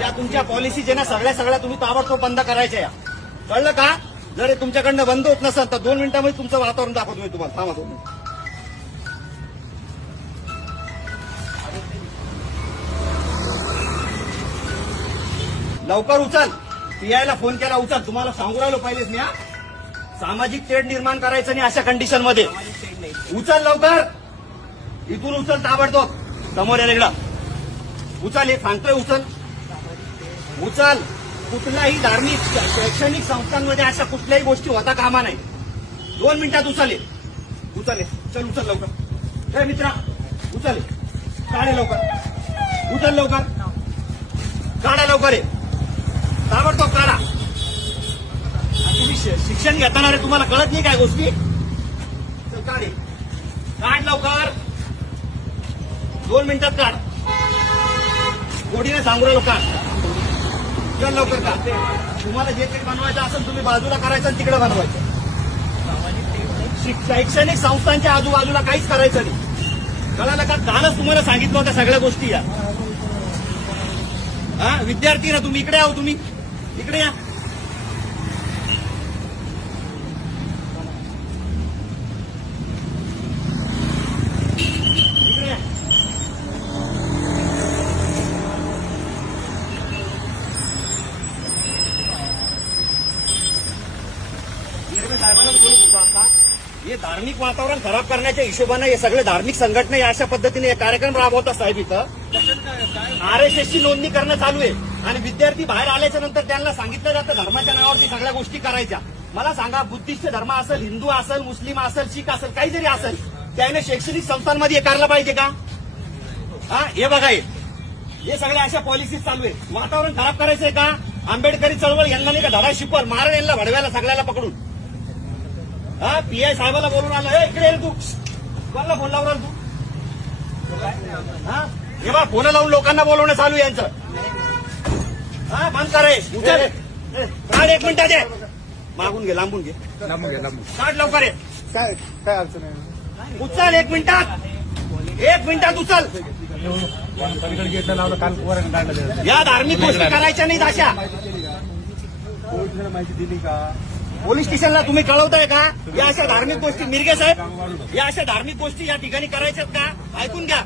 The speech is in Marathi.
त्या तुमच्या पॉलिसी जे ना सगळ्या तुम्ही ताबडतोब बंद करायच्या या. कळलं का? जर हे तुमच्याकडनं बंद होत नसेल तर 2 मिनिटांमध्ये तुमचं वातावरण दाखवतो मी तुम्हाला. थांबा 2 मिनिट. लवकर उचल. पीआयला फोन केला, उचल. तुम्हाला सांगू राहिलो पहिलेच मी. सामाजिक तेढ निर्माण करायचं नाही अशा कंडिशन मध्ये. उचल लवकर. इथून उचल ताबडतोब. समोर या इकडं. उचल. हे सांगतोय उचल. उचल. कुठल्याही धार्मिक शैक्षणिक संस्थांमध्ये अशा कुठल्याही गोष्टी होता कामा नाही. 2 मिनिटात उचल. उचल. चल उचल लवकर. हे मित्रा उचल. काढे लवकर. उचल लवकर. काढा लवकर. आहे ताबडतोब काढा. तुम्ही शिक्षण घेताना रे तुम्हाला कळत नाही काय गोष्टी. चल काढे. काढ लवकर. 2 मिनिटात काढ. गोडीने सांगू राहिलो काढ. चल लवकर काढ. तुम्हाला जे काही बनवायचं असेल तुम्ही बाजूला करायचं आणि तिकडे बनवायचं. शैक्षणिक संस्थांच्या आजूबाजूला काहीच करायचं नाही. कळालं का? कालच तुम्हाला सांगितलं होत्या सगळ्या गोष्टी या. विद्यार्थी ना तुम्ही इकडे आहो. तुम्ही इकडे या. इकडे या. साहेबांना बोलत होतो आता. हे धार्मिक वातावरण खराब करण्याच्या हिशोबाने हे सगळे धार्मिक संघटना या अशा पद्धतीने हे कार्यक्रम राबवतात साहेब. इथं आरएसएसची नोंदणी करणं चालू आहे आणि विद्यार्थी बाहेर आल्याच्या नंतर त्यांना सांगितलं जातं धर्माच्या नावावरती सगळ्या गोष्टी करायच्या. मला सांगा, बुद्धिस्ट धर्म असेल, हिंदू असेल, मुस्लिम असेल, शीख असेल, काही जरी असेल, त्याने शैक्षणिक संस्थांमध्ये हे करायला पाहिजे का? हे बघा, हे सगळ्या अशा पॉलिसीज चालू आहे. वातावरण खराब करायचंय का? आंबेडकरी चळवळ यांना नाही का धडा शिकवल, मारण यांना भडव्याला सगळ्याला पकडून. पीआय साहेबाला बोलून आलं. इकडे ये तू. कोणाला फोन लावून तू? हे बा फोन लावून लोकांना बोलवणं चालू आहे यांचं. बंद करे. उचल. काढ. 1 मिनिटात दे. मागून घे. लांबून घे. काढ लवकर. काय काय अडचण आहे? उचल. 1 मिनिटात. 1 मिनिटात उचल. या धार्मिक गोष्टी करायच्या नाहीत अशा. माहिती दिली का? पोलीस स्टेशनला तुम्ही कळवताय का? या अशा धार्मिक गोष्टी मिरगे साहेब, या अशा धार्मिक गोष्टी या ठिकाणी करायच्यात का? ऐकून घ्या.